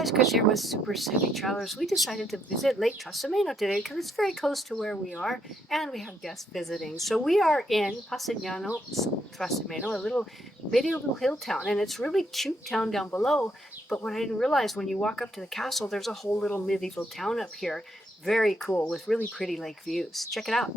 guys, Chris here with Super Savvy Travelers. We decided to visit Lake Trasimeno today because it's very close to where we are and we have guests visiting. So we are in Passignano sul Trasimeno, a little medieval hill town, and it's really cute town down below. But what I didn't realize, when you walk up to the castle, there's a whole little medieval town up here. Very cool with really pretty lake views. Check it out.